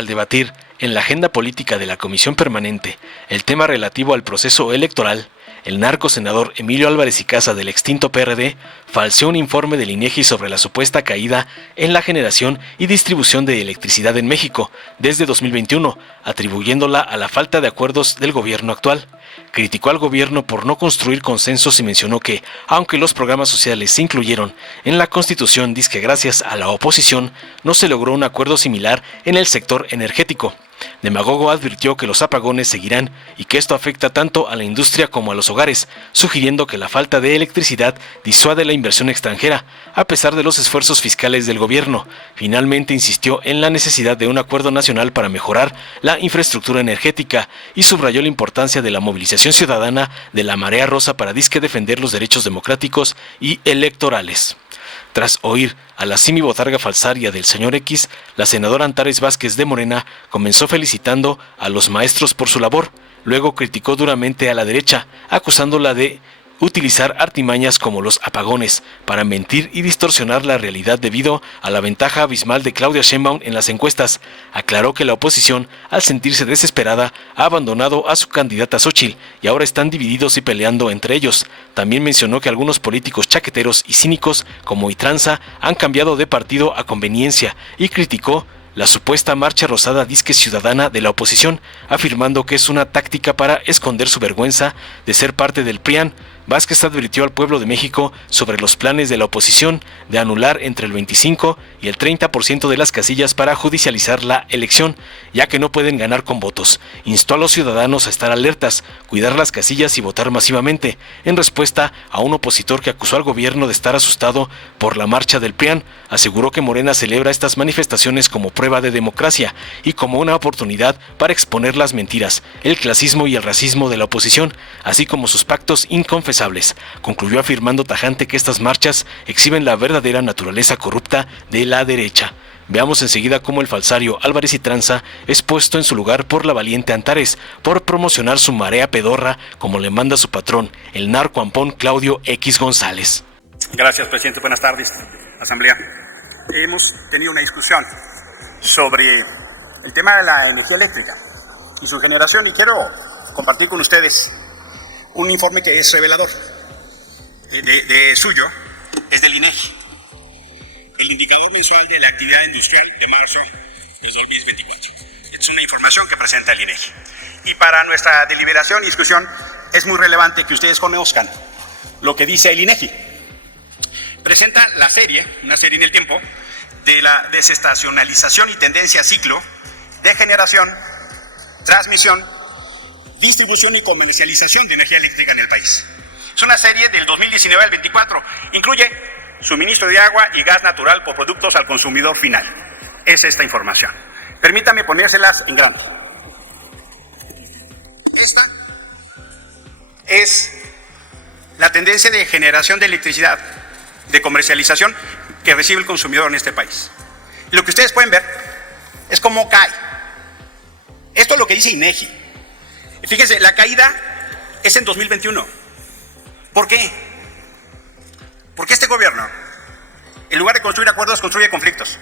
Al debatir en la agenda política de la Comisión Permanente el tema relativo al proceso electoral, el narcosenador Emilio Álvarez y Casa del extinto PRD falseó un informe del INEGI sobre la supuesta caída en la generación y distribución de electricidad en México desde 2021, atribuyéndola a la falta de acuerdos del gobierno actual. Criticó al gobierno por no construir consensos y mencionó que, aunque los programas sociales se incluyeron en la Constitución, dice que gracias a la oposición no se logró un acuerdo similar en el sector energético. Demagogo advirtió que los apagones seguirán y que esto afecta tanto a la industria como a los hogares, sugiriendo que la falta de electricidad disuade la inversión extranjera, a pesar de los esfuerzos fiscales del gobierno. Finalmente insistió en la necesidad de un acuerdo nacional para mejorar la infraestructura energética y subrayó la importancia de la movilización ciudadana de la Marea Rosa para disque defender los derechos democráticos y electorales. Tras oír a la simibotarga falsaria del señor X, la senadora Antares Vázquez de Morena comenzó felicitando a los maestros por su labor. Luego criticó duramente a la derecha, acusándola de utilizar artimañas como los apagones para mentir y distorsionar la realidad debido a la ventaja abismal de Claudia Sheinbaum en las encuestas. Aclaró que la oposición, al sentirse desesperada, ha abandonado a su candidata Xóchitl y ahora están divididos y peleando entre ellos. También mencionó que algunos políticos chaqueteros y cínicos como Itranza han cambiado de partido a conveniencia y criticó la supuesta marcha rosada disque ciudadana de la oposición, afirmando que es una táctica para esconder su vergüenza de ser parte del PRIAN. Vázquez advirtió al pueblo de México sobre los planes de la oposición de anular entre el 25 y el 30% de las casillas para judicializar la elección, ya que no pueden ganar con votos. Instó a los ciudadanos a estar alertas, cuidar las casillas y votar masivamente, en respuesta a un opositor que acusó al gobierno de estar asustado por la marcha del PRIAN. Aseguró que Morena celebra estas manifestaciones como prueba de democracia y como una oportunidad para exponer las mentiras, el clasismo y el racismo de la oposición, así como sus pactos inconfesables. Concluyó afirmando tajante que estas marchas exhiben la verdadera naturaleza corrupta de la derecha. Veamos enseguida cómo el falsario Álvarez Itranza es puesto en su lugar por la valiente Antares, por promocionar su marea pedorra como le manda su patrón, el narco ampón Claudio X González. Gracias, presidente. Buenas tardes, asamblea. Hemos tenido una discusión sobre el tema de la energía eléctrica y su generación y quiero compartir con ustedes un informe que es revelador, de suyo, es del INEGI. El indicador mensual de la actividad industrial de marzo de 2024. Es una información que presenta el INEGI. Y para nuestra deliberación y discusión es muy relevante que ustedes conozcan lo que dice el INEGI. Presenta la serie, una serie en el tiempo, de la desestacionalización y tendencia a ciclo de generación, transmisión, distribución y comercialización de energía eléctrica en el país. Es una serie del 2019 al 24. Incluye suministro de agua y gas natural por productos al consumidor final. Es esta información. Permítame ponérselas en grande. Esta es la tendencia de generación de electricidad, de comercialización que recibe el consumidor en este país. Y lo que ustedes pueden ver es cómo cae. Esto es lo que dice INEGI. Fíjense, la caída es en 2021. ¿Por qué? Porque este gobierno, en lugar de construir acuerdos, construye conflictos.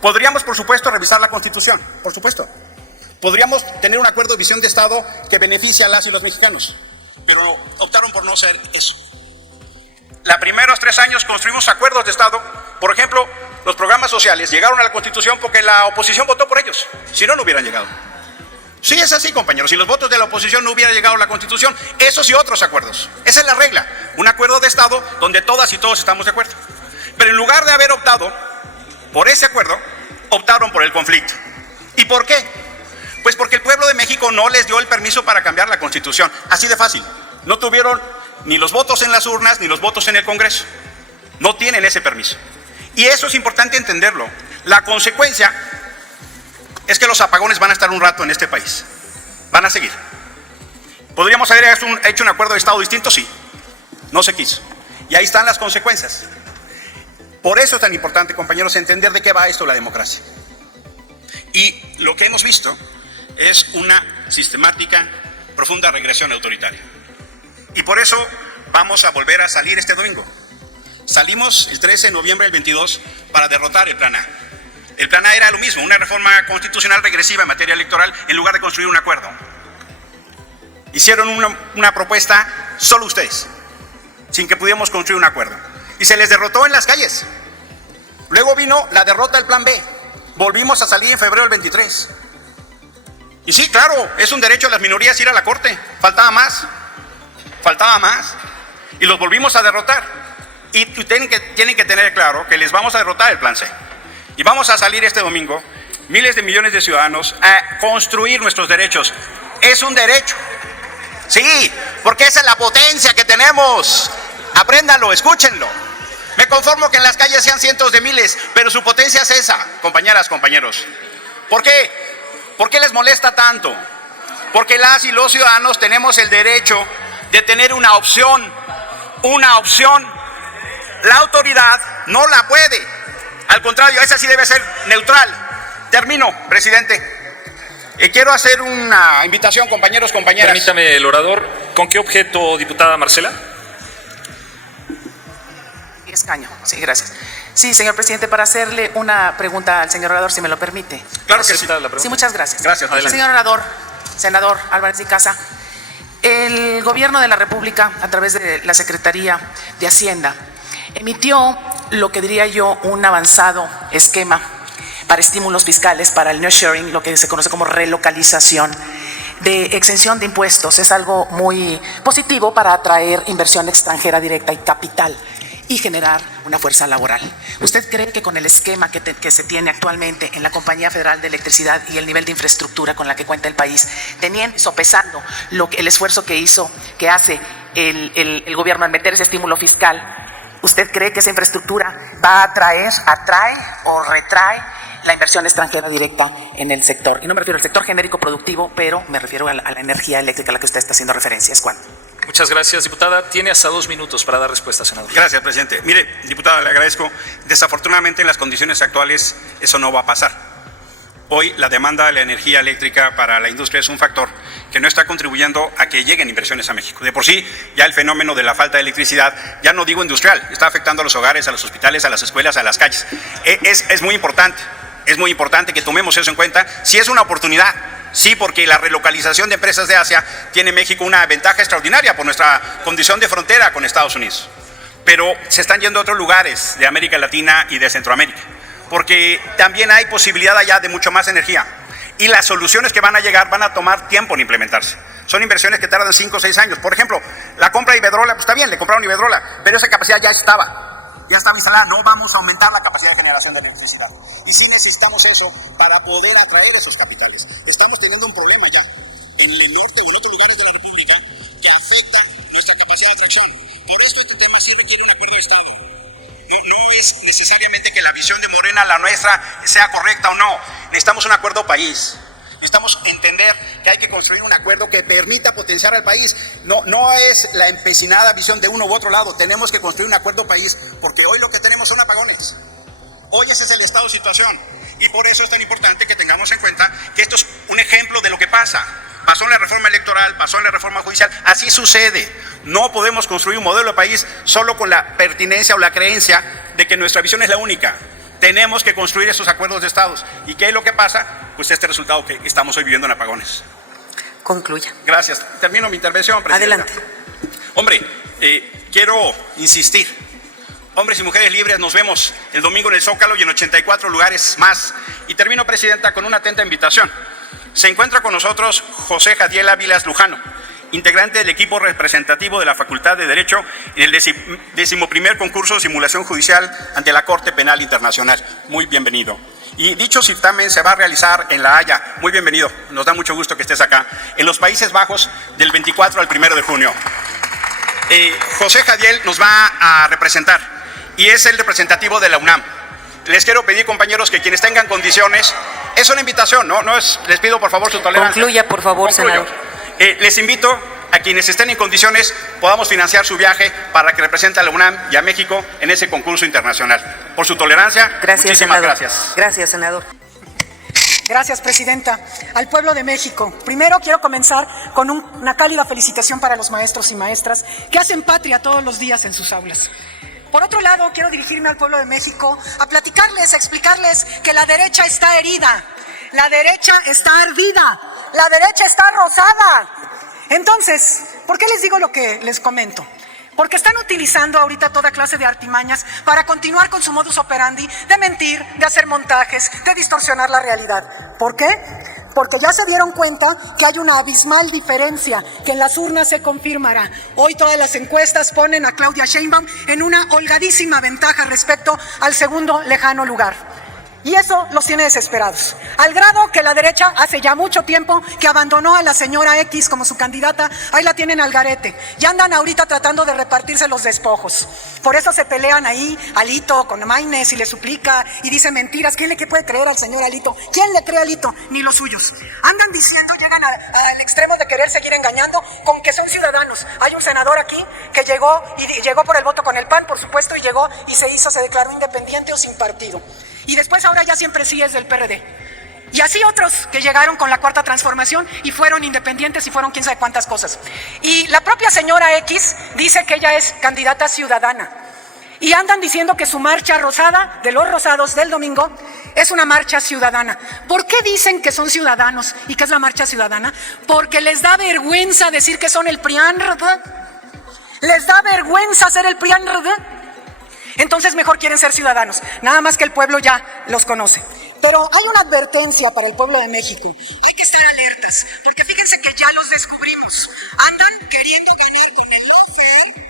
Podríamos, por supuesto, revisar la Constitución, por supuesto. Podríamos tener un acuerdo de visión de Estado que beneficie a las y los mexicanos, pero optaron por no hacer eso. Los primeros 3 años construimos acuerdos de Estado. Por ejemplo, los programas sociales llegaron a la Constitución porque la oposición votó por ellos. Si no, no hubieran llegado. Sí, es así, compañeros. Si los votos de la oposición no hubieran llegado a la Constitución, esos y otros acuerdos. Esa es la regla. Un acuerdo de Estado donde todas y todos estamos de acuerdo. Pero en lugar de haber optado por ese acuerdo, optaron por el conflicto. ¿Y por qué? Pues porque el pueblo de México no les dio el permiso para cambiar la Constitución. Así de fácil. No tuvieron ni los votos en las urnas ni los votos en el Congreso. No tienen ese permiso. Y eso es importante entenderlo. La consecuencia es que los apagones van a estar un rato en este país. Van a seguir. ¿Podríamos haber hecho un acuerdo de Estado distinto? Sí. No se quiso. Y ahí están las consecuencias. Por eso es tan importante, compañeros, entender de qué va esto la democracia. Y lo que hemos visto es una sistemática, profunda regresión autoritaria. Y por eso vamos a volver a salir este domingo. Salimos el 13 de noviembre del 22 para derrotar el Plan A. El plan A era lo mismo, una reforma constitucional regresiva en materia electoral en lugar de construir un acuerdo. Hicieron una propuesta solo ustedes, sin que pudiéramos construir un acuerdo. Y se les derrotó en las calles. Luego vino la derrota del plan B. Volvimos a salir en febrero del 23. Y sí, claro, es un derecho de las minorías ir a la corte. Faltaba más. Y los volvimos a derrotar. Y tienen que tener claro que les vamos a derrotar el plan C. Y vamos a salir este domingo, miles de millones de ciudadanos, a construir nuestros derechos. Es un derecho. Sí, porque esa es la potencia que tenemos. Apréndanlo, escúchenlo. Me conformo que en las calles sean cientos de miles, pero su potencia es esa, compañeras, compañeros. ¿Por qué? ¿Por qué les molesta tanto? Porque las y los ciudadanos tenemos el derecho de tener una opción. La autoridad no la puede. Al contrario, esa sí debe ser neutral. Termino, presidente. Quiero hacer una invitación, compañeros, compañeras. Permítame, el orador. ¿Con qué objeto, diputada Marcela? Escaño. Sí, gracias. Sí, señor presidente, para hacerle una pregunta al señor orador, si me lo permite. Claro que sí. Sí, muchas gracias. Gracias. Adelante. Señor orador, senador Álvarez y Casa, el gobierno de la República, a través de la Secretaría de Hacienda, emitió lo que diría yo un avanzado esquema para estímulos fiscales, para el nearshoring, lo que se conoce como relocalización, de exención de impuestos. Es algo muy positivo para atraer inversión extranjera directa y capital y generar una fuerza laboral. ¿Usted cree que con el esquema que se tiene actualmente en la Compañía Federal de Electricidad y el nivel de infraestructura con la que cuenta el país, teniendo, sopesando el esfuerzo que hace el gobierno al meter ese estímulo fiscal, ¿usted cree que esa infraestructura va a atrae o retrae la inversión extranjera directa en el sector? Y no me refiero al sector genérico productivo, pero me refiero a la energía eléctrica a la que usted está haciendo referencia. ¿Es cuándo? Muchas gracias, diputada. Tiene hasta 2 minutos para dar respuesta, senador. Gracias, presidente. Mire, diputada, le agradezco. Desafortunadamente, en las condiciones actuales, eso no va a pasar. Hoy, la demanda de la energía eléctrica para la industria es un factor que no está contribuyendo a que lleguen inversiones a México. De por sí, ya el fenómeno de la falta de electricidad, ya no digo industrial, está afectando a los hogares, a los hospitales, a las escuelas, a las calles. Es muy importante. Es muy importante que tomemos eso en cuenta. Si es una oportunidad, sí, porque la relocalización de empresas de Asia tiene México una ventaja extraordinaria por nuestra condición de frontera con Estados Unidos. Pero se están yendo a otros lugares de América Latina y de Centroamérica, porque también hay posibilidad allá de mucho más energía. Y las soluciones que van a llegar van a tomar tiempo en implementarse. Son inversiones que tardan 5 o 6 años. Por ejemplo, la compra de Iberdrola, pues está bien, le compraron Iberdrola, pero esa capacidad ya estaba instalada. No vamos a aumentar la capacidad de generación de electricidad. Y sí necesitamos eso para poder atraer esos capitales. Estamos teniendo un problema ya en el norte o en otros lugares de la República que afectan nuestra capacidad de acción. Por eso este tema sí requiere un acuerdo de Estado. No es necesariamente que la visión de Morena, la nuestra, sea correcta o no. Necesitamos un acuerdo país. Necesitamos entender que hay que construir un acuerdo que permita potenciar al país. No es la empecinada visión de uno u otro lado. Tenemos que construir un acuerdo país, porque hoy lo que tenemos son apagones. Hoy ese es el estado de situación. Y por eso es tan importante que tengamos en cuenta que esto es un ejemplo de lo que pasa. Pasó en la reforma electoral, pasó en la reforma judicial. Así sucede. No podemos construir un modelo de país solo con la pertinencia o la creencia de que nuestra visión es la única. Tenemos que construir esos acuerdos de estados. ¿Y qué es lo que pasa? Pues este resultado que estamos hoy viviendo en apagones. Concluya. Gracias. Termino mi intervención, presidenta. Adelante. Hombre, quiero insistir. Hombres y mujeres libres, nos vemos el domingo en el Zócalo y en 84 lugares más. Y termino, presidenta, con una atenta invitación. Se encuentra con nosotros José Jadiel Ávilas Lujano, integrante del equipo representativo de la Facultad de Derecho en el 11º concurso de simulación judicial ante la Corte Penal Internacional. Muy bienvenido. Y dicho certamen se va a realizar en La Haya. Muy bienvenido, nos da mucho gusto que estés acá. En los Países Bajos, del 24 al 1 de junio. José Jadiel nos va a representar y es el representativo de la UNAM. Les quiero pedir, compañeros, que quienes tengan condiciones, es una invitación, no es, les pido por favor su tolerancia. Concluya, por favor, senador. Les invito a quienes estén en condiciones podamos financiar su viaje para que represente a la UNAM y a México en ese concurso internacional. Por su tolerancia, muchísimas senador. Gracias. Gracias, senador. Gracias, presidenta. Al pueblo de México, primero quiero comenzar con una cálida felicitación para los maestros y maestras que hacen patria todos los días en sus aulas. Por otro lado, quiero dirigirme al pueblo de México a platicar explicarles que la derecha está herida, la derecha está ardida, la derecha está rosada. Entonces, ¿por qué les digo lo que les comento? Porque están utilizando ahorita toda clase de artimañas para continuar con su modus operandi de mentir, de hacer montajes, de distorsionar la realidad. ¿Por qué? Porque ya se dieron cuenta que hay una abismal diferencia que en las urnas se confirmará. Hoy todas las encuestas ponen a Claudia Sheinbaum en una holgadísima ventaja respecto al segundo lejano lugar. Y eso los tiene desesperados, al grado que la derecha hace ya mucho tiempo que abandonó a la señora X como su candidata. Ahí la tienen al garete, ya andan ahorita tratando de repartirse los despojos. Por eso se pelean ahí Alito con Maines y le suplica y dice mentiras. ¿Quién le puede creer al señor Alito? ¿Quién le cree a Alito? Ni los suyos. Andan diciendo, llegan al extremo de querer seguir engañando con que son ciudadanos. Hay un senador aquí que llegó por el voto con el PAN, por supuesto, y llegó y se declaró independiente o sin partido. Y después ahora ya siempre sí es del PRD. Y así otros que llegaron con la Cuarta Transformación y fueron independientes y fueron quién sabe cuántas cosas. Y la propia señora X dice que ella es candidata ciudadana. Y andan diciendo que su marcha rosada, de los rosados del domingo, es una marcha ciudadana. ¿Por qué dicen que son ciudadanos y que es la marcha ciudadana? Porque les da vergüenza decir que son el PRIAN, ¿verdad? Les da vergüenza ser el PRIAN, ¿verdad? Entonces mejor quieren ser ciudadanos, nada más que el pueblo ya los conoce. Pero hay una advertencia para el pueblo de México. Hay que estar alertas, porque fíjense que ya los descubrimos. Andan queriendo ganar con el lawfare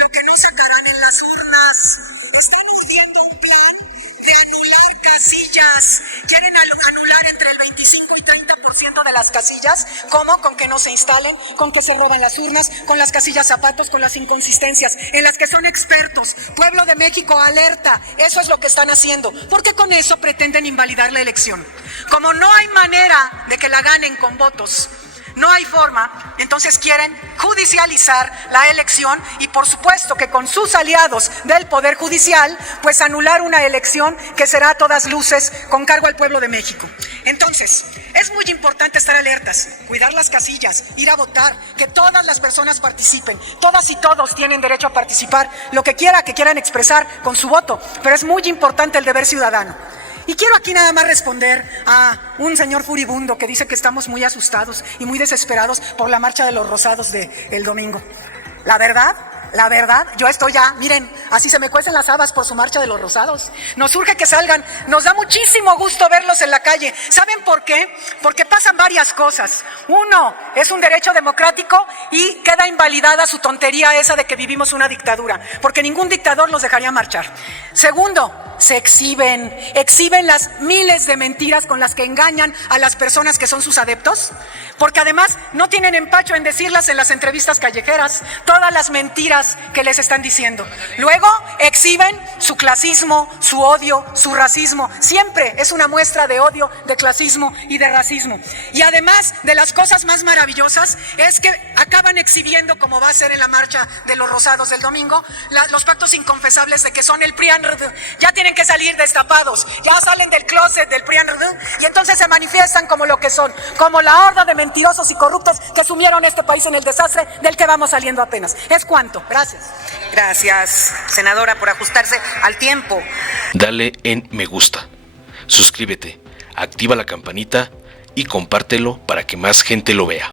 lo que no sacarán en las urnas. Están urgiendo un plan de anular casillas. Quieren anular entre el 25 y 30% de las casillas. ¿Cómo? Con que no se instalen, con que se roban las urnas, con las casillas zapatos, con las inconsistencias en las que son expertos. Pueblo de México, alerta. Eso es lo que están haciendo, porque con eso pretenden invalidar la elección. Como no hay manera de que la ganen con votos, no hay forma, entonces quieren judicializar la elección y por supuesto que con sus aliados del Poder Judicial, pues anular una elección que será a todas luces con cargo al pueblo de México. Entonces, es muy importante estar alertas, cuidar las casillas, ir a votar, que todas las personas participen, todas y todos tienen derecho a participar, lo que quieran expresar con su voto, pero es muy importante el deber ciudadano. Y quiero aquí nada más responder a un señor furibundo que dice que estamos muy asustados y muy desesperados por la marcha de los rosados del domingo. La verdad, yo estoy ya, miren, así se me cuecen las habas por su marcha de los rosados. Nos urge que salgan, nos da muchísimo gusto verlos en la calle. ¿Saben por qué? Porque pasan varias cosas. Uno, es un derecho democrático y queda invalidada su tontería esa de que vivimos una dictadura, porque ningún dictador los dejaría marchar. Segundo, se exhiben las miles de mentiras con las que engañan a las personas que son sus adeptos, porque además no tienen empacho en decirlas en las entrevistas callejeras, todas las mentiras que les están diciendo. Luego exhiben su clasismo, su odio, su racismo. Siempre es una muestra de odio, de clasismo y de racismo. Y además de las cosas más maravillosas es que acaban exhibiendo, como va a ser en la marcha de los rosados del domingo, los pactos inconfesables de que son el PRIAN. Ya tienen que salir destapados, ya salen del closet del PRIAN y entonces se manifiestan como lo que son, como la horda de mentirosos y corruptos que sumieron este país en el desastre del que vamos saliendo apenas. Es cuanto. Gracias. Gracias, senadora, por ajustarse al tiempo. Dale en me gusta, suscríbete, activa la campanita y compártelo para que más gente lo vea.